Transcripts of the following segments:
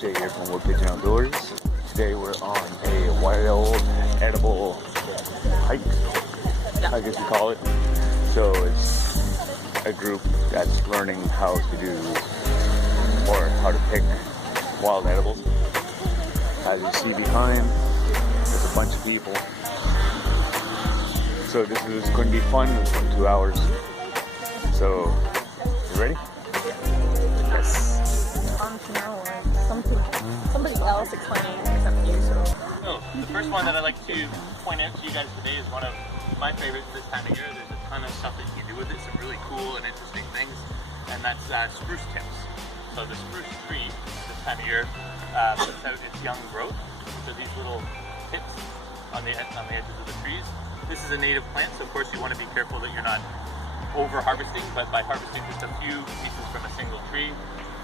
Jay here from Woodpigeon Outdoors. Today we're on a wild edible hike, I guess you call it. So it's a group that's learning how to do, or how to pick wild edibles. As you see behind, there's a bunch of people. So this is going to be fun. It's 2 hours. So, you ready? Yes. Somebody else explaining except you. So the first one that I'd like to point out to you guys today is one of my favorites this time of year. There's a ton of stuff that you can do with it, some really cool and interesting things, and that's spruce tips. So the spruce tree this time of year puts out its young growth. So these little tips on the edges of the trees. This is a native plant, so of course you want to be careful that you're not over harvesting, but by harvesting just a few pieces from a single tree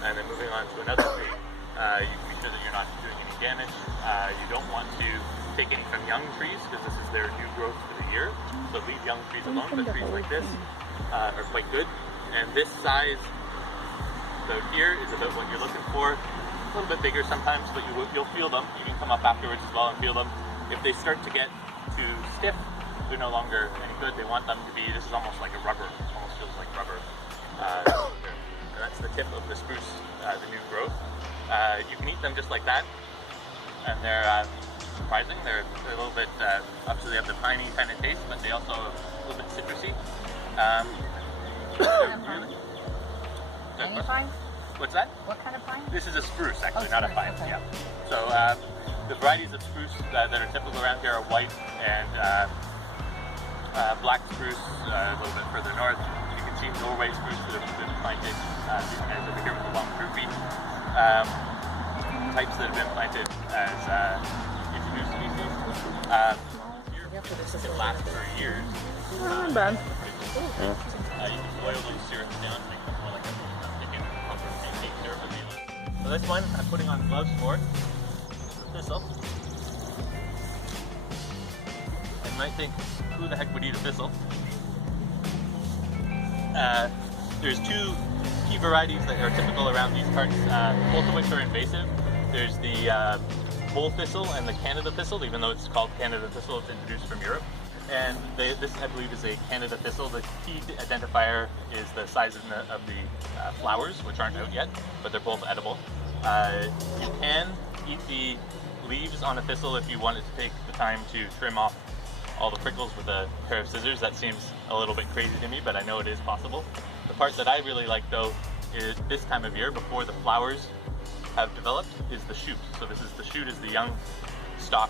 and then moving on to another tree, you can be sure that you're not doing any damage. You don't want to take any from young trees because this is their new growth for the year, so leave young trees alone, but trees like this are quite good. And this size about here is about what you're looking for. A little bit bigger sometimes, but you'll feel them. You can come up afterwards as well and feel them. If they start to get too stiff, they're no longer any good. They want them to be, this is almost like a rubber, it almost feels like rubber. That's the tip of the spruce, the new growth. You can eat them just like that, and they're surprising. They're a little bit, obviously they have the piney kind of taste, but they also are a little bit citrusy. Any pine? What's that? What kind of pine? This is a spruce, actually, not a spruce, pine. okay. Yeah. So the varieties of spruce that are typical around here are white and black spruce a little bit further north. You can see Norway spruce that have been planted. These guys over here with the long fruit feet. Types that have been planted as introduced species. This can last for years. Not bad. You can boil those syrups down to make them more like a pancake syrup. So this one I'm putting on gloves for thistle. You might think, who the heck would eat a thistle? There's two key varieties that are typical around these parts, both of which are invasive. There's the bull thistle and the Canada thistle. Even though it's called Canada thistle, it's introduced from Europe. And this, I believe, is a Canada thistle. The key identifier is the size of the flowers, which aren't out yet, but they're both edible. You can eat the leaves on a thistle if you wanted to take the time to trim off all the prickles with a pair of scissors. That seems a little bit crazy to me, but I know it is possible. The part that I really like, though, is this time of year, before the flowers have developed, is the shoot. So the shoot is the young stalk.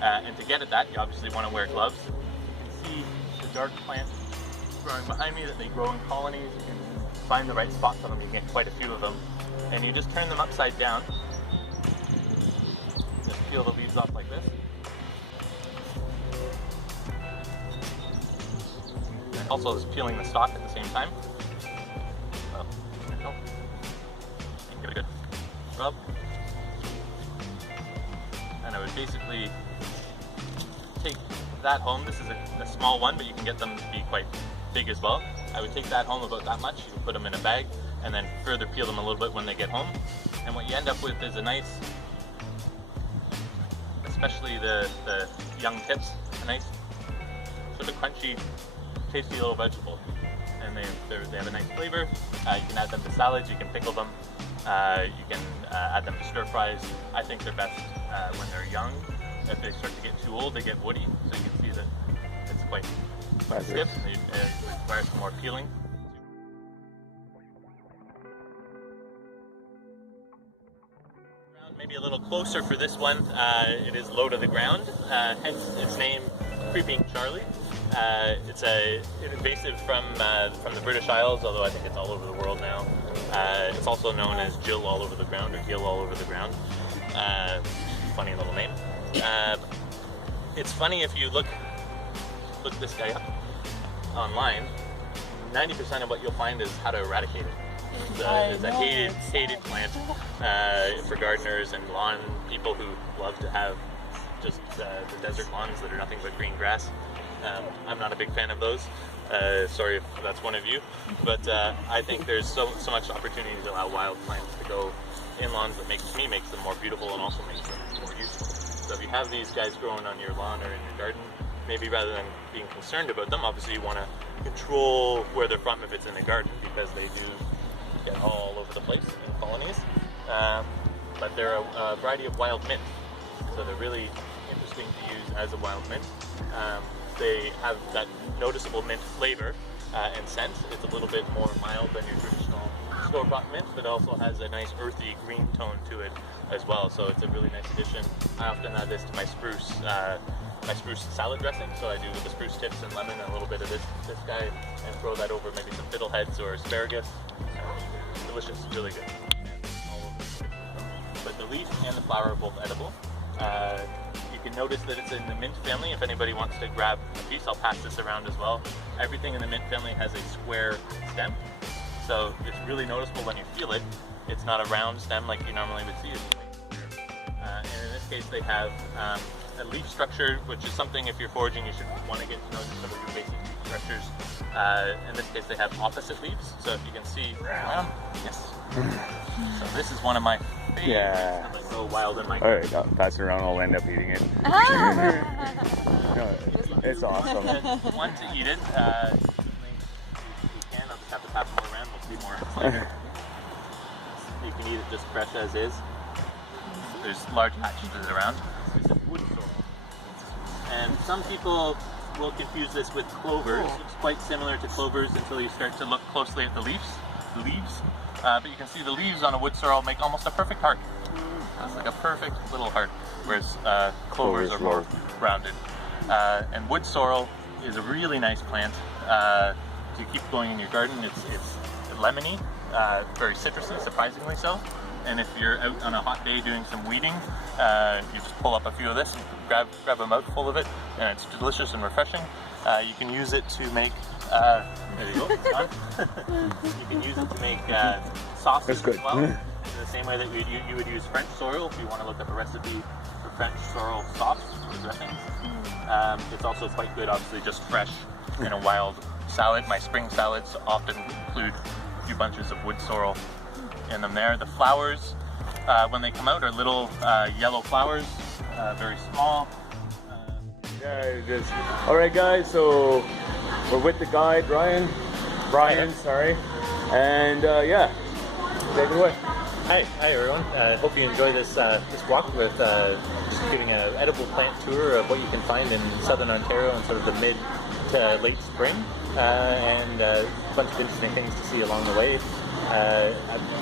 And to get at that, you obviously want to wear gloves. You can see the dark plants growing behind me, that they grow in colonies. You can find the right spot for them. You can get quite a few of them. And you just turn them upside down. Just peel the leaves off like this. And also just peeling the stalk at the same time. So, there we go. Give it a good rub. And I would basically take that home. This is a small one, but you can get them to be quite big as well. I would take that home about that much. You can put them in a bag and then further peel them a little bit when they get home. And what you end up with is a nice, especially the young tips, a nice sort of crunchy, tasty little vegetable. And they have a nice flavor. You can add them to salads, you can pickle them, you can add them to stir fries. I think they're best when they're young. If they start to get too old, they get woody, so you can see that it's quite stiff and it requires some more peeling. Maybe a little closer for this one, it is low to the ground, hence its name, Creeping Charlie. It's an invasive from the British Isles, although I think it's all over the world now. It's also known as Jill all over the ground, or Gill all over the ground. Funny little name. It's funny if you look this guy up online, 90% of what you'll find is how to eradicate it. It's a hated plant for gardeners and lawn people who love to have just the desert lawns that are nothing but green grass. I'm not a big fan of those. Sorry if that's one of you, but I think there's so much opportunity to allow wild plants to go in-lawns that makes them more beautiful and also makes them more useful. So if you have these guys growing on your lawn or in your garden, maybe rather than being concerned about them, obviously you want to control where they're from if it's in the garden, because they do get all over the place in colonies. But they're a variety of wild mint, so they're really interesting to use as a wild mint. They have that noticeable mint flavor and scent. It's a little bit more mild than your traditional store-bought mint, but also has a nice earthy green tone to it as well. So it's a really nice addition. I often add this to my spruce salad dressing. So I do with the spruce tips and lemon and a little bit of this guy, and throw that over maybe some fiddleheads or asparagus. Delicious, really good. But the leaf and the flower are both edible. You can notice that it's in the mint family. If anybody wants to grab a piece, I'll pass this around as well. Everything in the mint family has a square stem, so it's really noticeable when you feel it. It's not a round stem like you normally would see. And in this case, they have a leaf structure, which is something if you're foraging you should want to get to know some of your basic leaf structures. In this case, they have opposite leaves. So if you can see, yes. So this is one of my favorites. Yeah. I'm gonna go wild in my. All right, I'll pass it around. I'll end up eating it. No, it's awesome. One to eat it. You can. I'll just have to pass more around. We'll see more later. You can eat it just fresh as is. There's large patches around. This is wood sorrel. And some people will confuse this with clovers. It's quite similar to clovers until you start to look closely at the leaves. But you can see the leaves on a wood sorrel make almost a perfect heart. It's like a perfect little heart, whereas clovers are more rounded. And wood sorrel is a really nice plant to keep going in your garden. It's lemony, very citrusy, surprisingly so. And if you're out on a hot day doing some weeding, you just pull up a few of this and grab a mouthful of it, and it's delicious and refreshing. You can use it to make, there you go, it's on. You can use it to make sauces as well, in the same way that you would use French sorrel if you want to look up a recipe for French sorrel sauce or dressings. It's also quite good, obviously, just fresh in a wild salad. My spring salads often include a few bunches of wood sorrel in them there. The flowers, when they come out, are little yellow flowers, very small. All right, guys, so we're with the guide, Brian, sorry, and yeah, take it away. Hi everyone. Hope you enjoy this walk with just giving an edible plant tour of what you can find in southern Ontario in sort of the mid to late spring, and a bunch of interesting things to see along the way.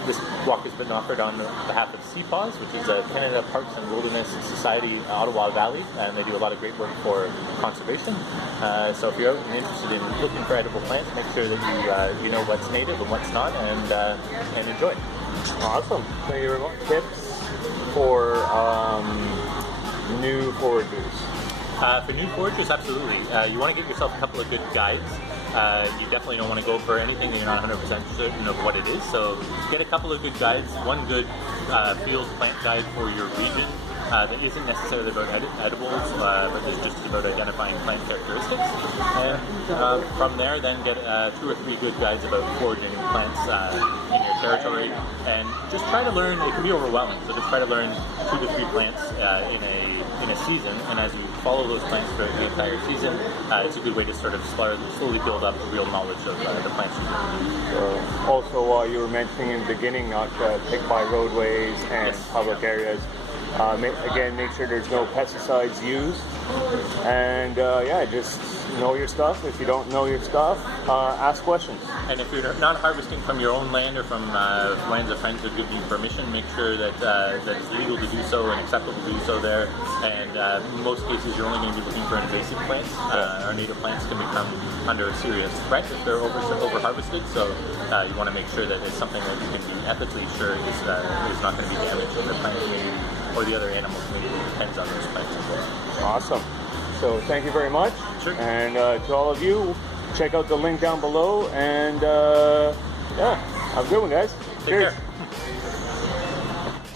This walk has been offered on behalf of Cpaws, which is a Canada Parks and Wilderness Society Ottawa Valley, and they do a lot of great work for conservation. So if you're out and interested in looking for edible plants, make sure that you know what's native and what's not, and enjoy. Awesome. Thank you very much. Tips for new foragers. For new foragers, absolutely. You want to get yourself a couple of good guides. You definitely don't want to go for anything that you're not 100% certain of what it is. So get a couple of good guides. One good field plant guide for your region that isn't necessarily about edibles, but is just about identifying plant characteristics. And from there, then get 2 or 3 good guides about foraging plants in your territory. And just try to learn. It can be overwhelming, so just try to learn 2 to 3 plants in a season. And as you follow those plants throughout the entire season, it's a good way to sort of slowly build up real knowledge of the plants you're doing. Also, you were mentioning in the beginning not to pick by roadways and public areas. Again, make sure there's no pesticides used, and yeah, just know your stuff. If you don't know your stuff, ask questions. And if you're not harvesting from your own land or from lands of friends that give you permission, make sure that it's legal to do so and acceptable to do so there. And in most cases, you're only going to be looking for invasive plants. Our native plants can become under a serious threat if they're over harvested. So you want to make sure that it's something that you can be ethically sure is not going to be damaged to the plant community or the other animal community that depends on those plants as well. Awesome. So thank you very much. Sure. And to all of you, check out the link down below. And yeah, have a good one, guys. Cheers.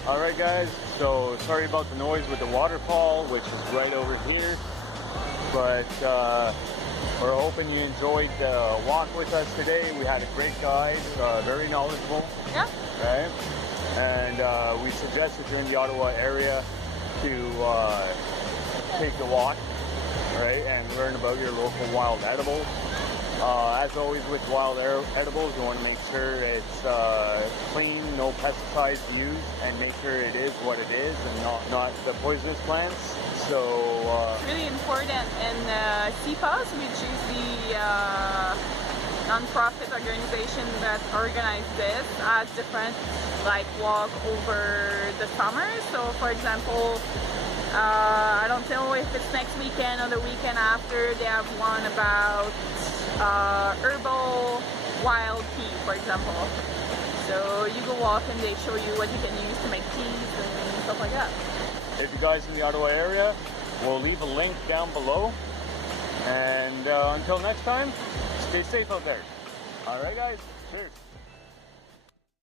All right, guys. So sorry about the noise with the waterfall, which is right over here. But we're hoping you enjoyed the walk with us today. We had a great guide, very knowledgeable. Yeah. Right? And we suggest if you're in the Ottawa area to take a walk, right, and learn about your local wild edibles. As always with wild edibles, you want to make sure it's clean, no pesticides used, and make sure it is what it is and not the poisonous plants. So it's really important. And Cpaws, which is the non-profit organization that organized this, has different like walk over the summer. So for example, I don't know if it's next weekend or the weekend after, they have one about herbal wild tea, for example. So you go walk and they show you what you can use to make teas and stuff like that. if you guys in the Ottawa area, we'll leave a link down below. And until next time, stay safe out there. All right, guys. Cheers.